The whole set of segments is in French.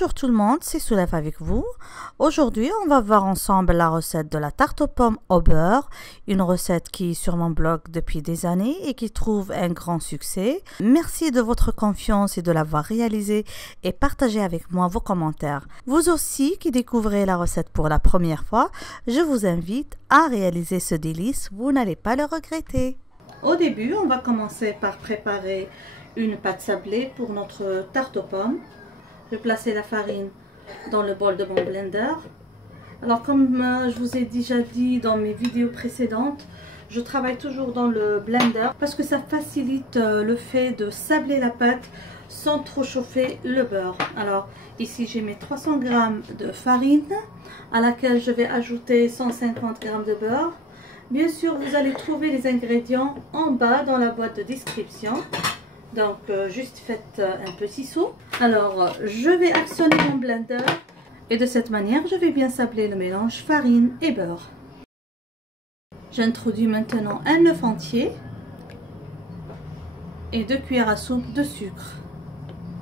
Bonjour tout le monde, c'est Soulef avec vous. Aujourd'hui, on va voir ensemble la recette de la tarte aux pommes au beurre, une recette qui est sur mon blog depuis des années et qui trouve un grand succès. Merci de votre confiance et de l'avoir réalisée et partagez avec moi vos commentaires. Vous aussi qui découvrez la recette pour la première fois, je vous invite à réaliser ce délice, vous n'allez pas le regretter. Au début, on va commencer par préparer une pâte sablée pour notre tarte aux pommes. Je vais placer la farine dans le bol de mon blender. Alors comme je vous ai déjà dit dans mes vidéos précédentes, je travaille toujours dans le blender parce que ça facilite le fait de sabler la pâte sans trop chauffer le beurre. Alors ici j'ai mes 300 g de farine à laquelle je vais ajouter 150 g de beurre. Bien sûr, vous allez trouver les ingrédients en bas dans la boîte de description. Donc juste faites un petit saut. Alors je vais actionner mon blender et de cette manière je vais bien sabler le mélange farine et beurre. J'introduis maintenant un œuf entier et 2 cuillères à soupe de sucre.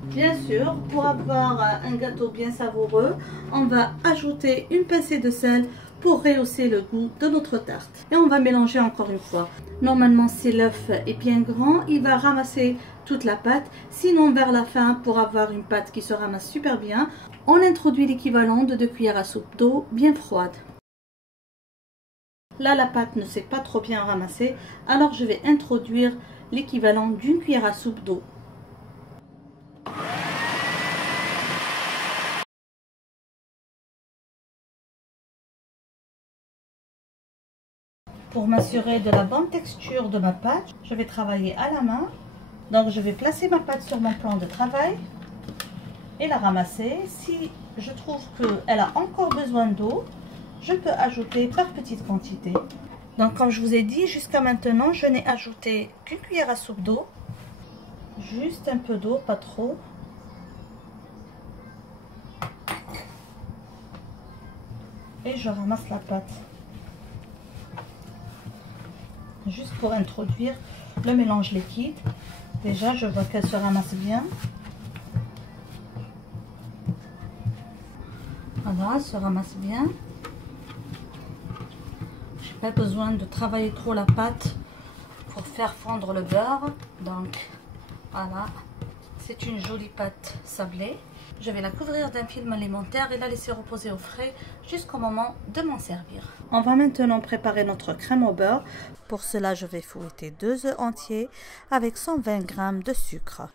Bien sûr, pour avoir un gâteau bien savoureux, on va ajouter une pincée de sel pour rehausser le goût de notre tarte. Et on va mélanger encore une fois. Normalement, si l'œuf est bien grand, il va ramasser toute la pâte. Sinon, vers la fin, pour avoir une pâte qui se ramasse super bien, on introduit l'équivalent de 2 cuillères à soupe d'eau bien froide. Là, la pâte ne s'est pas trop bien ramassée, alors je vais introduire l'équivalent d'une cuillère à soupe d'eau. Pour m'assurer de la bonne texture de ma pâte, je vais travailler à la main. Donc je vais placer ma pâte sur mon plan de travail et la ramasser. Si je trouve qu'elle a encore besoin d'eau, je peux ajouter par petite quantité. Donc comme je vous ai dit, jusqu'à maintenant, je n'ai ajouté qu'une cuillère à soupe d'eau. Juste un peu d'eau, pas trop. Et je ramasse la pâte. Juste pour introduire le mélange liquide. Déjà, je vois qu'elle se ramasse bien. Voilà, elle se ramasse bien. Je n'ai pas besoin de travailler trop la pâte pour faire fondre le beurre. Donc, voilà, c'est une jolie pâte sablée. Je vais la couvrir d'un film alimentaire et la laisser reposer au frais jusqu'au moment de m'en servir. On va maintenant préparer notre crème au beurre. Pour cela, je vais fouetter 2 œufs entiers avec 120 g de sucre.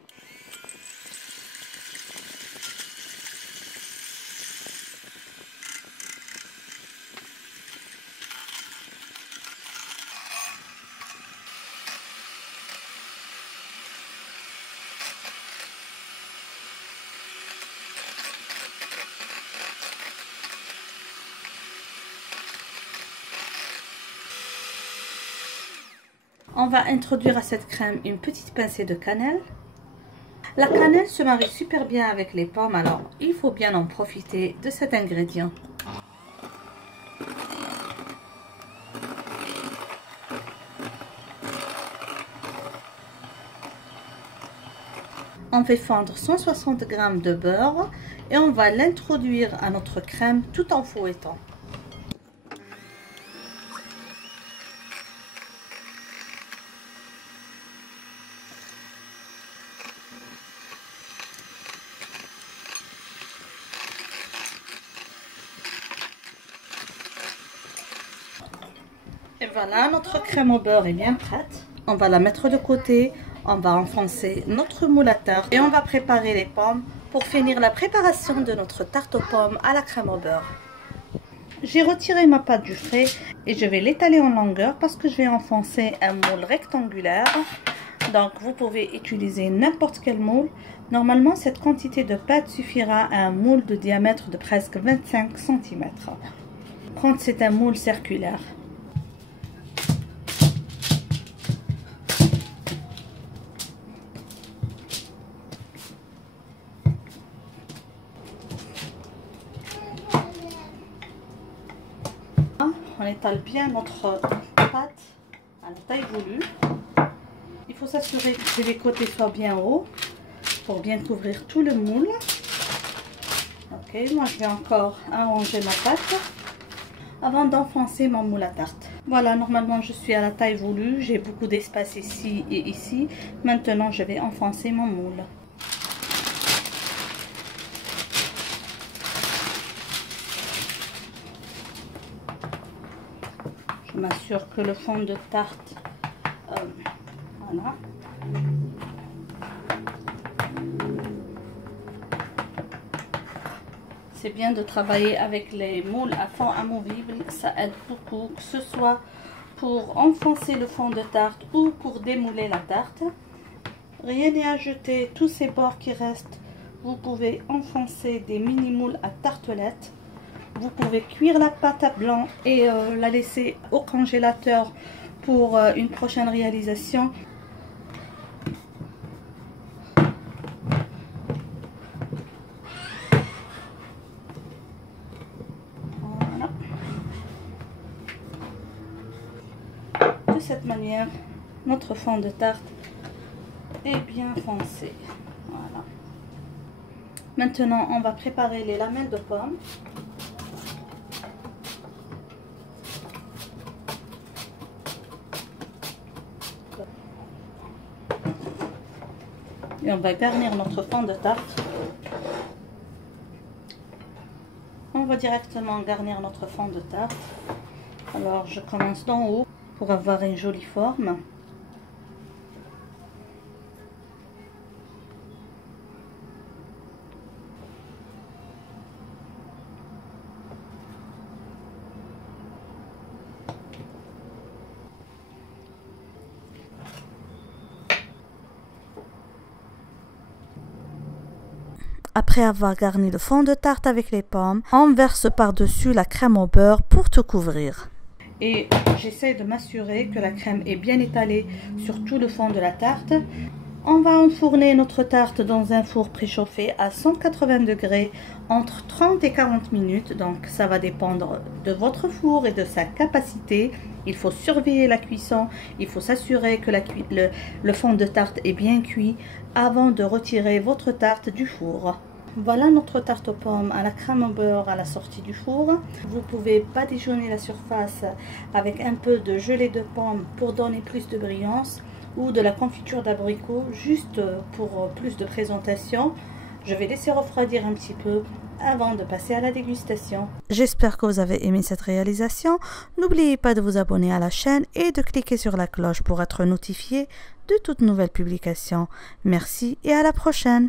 On va introduire à cette crème une petite pincée de cannelle. La cannelle se marie super bien avec les pommes, alors il faut bien en profiter de cet ingrédient. On fait fondre 160 g de beurre et on va l'introduire à notre crème tout en fouettant. Et voilà, notre crème au beurre est bien prête. On va la mettre de côté. On va enfoncer notre moule à tarte et on va préparer les pommes pour finir la préparation de notre tarte aux pommes à la crème au beurre. J'ai retiré ma pâte du frais et je vais l'étaler en longueur parce que je vais enfoncer un moule rectangulaire. Donc vous pouvez utiliser n'importe quel moule. Normalement, cette quantité de pâte suffira à un moule de diamètre de presque 25 cm. Quand c'est un moule circulaire. On étale bien notre pâte à la taille voulue. Il faut s'assurer que les côtés soient bien hauts pour bien couvrir tout le moule. Ok, moi je vais encore arranger ma pâte avant d'enfoncer mon moule à tarte. Voilà, normalement je suis à la taille voulue, j'ai beaucoup d'espace ici et ici. Maintenant je vais enfoncer mon moule. Je m'assure que le fond de tarte, voilà. C'est bien de travailler avec les moules à fond amovible, ça aide beaucoup, que ce soit pour enfoncer le fond de tarte ou pour démouler la tarte. Rien n'est à jeter, tous ces bords qui restent, vous pouvez enfoncer des mini moules à tartelettes. Vous pouvez cuire la pâte à blanc et la laisser au congélateur pour une prochaine réalisation. Voilà. De cette manière, notre fond de tarte est bien foncé. Voilà. Maintenant, on va préparer les lamelles de pommes. Et on va garnir notre fond de tarte. On va directement garnir notre fond de tarte. Alors je commence d'en haut pour avoir une jolie forme. Après avoir garni le fond de tarte avec les pommes, on verse par-dessus la crème au beurre pour tout couvrir. Et j'essaie de m'assurer que la crème est bien étalée sur tout le fond de la tarte. On va enfourner notre tarte dans un four préchauffé à 180 degrés entre 30 et 40 minutes. Donc ça va dépendre de votre four et de sa capacité. Il faut surveiller la cuisson. Il faut s'assurer que le fond de tarte est bien cuit avant de retirer votre tarte du four. Voilà notre tarte aux pommes à la crème au beurre à la sortie du four. Vous pouvez badigeonner la surface avec un peu de gelée de pomme pour donner plus de brillance ou de la confiture d'abricot juste pour plus de présentation. Je vais laisser refroidir un petit peu avant de passer à la dégustation. J'espère que vous avez aimé cette réalisation. N'oubliez pas de vous abonner à la chaîne et de cliquer sur la cloche pour être notifié de toutes nouvelles publications. Merci et à la prochaine.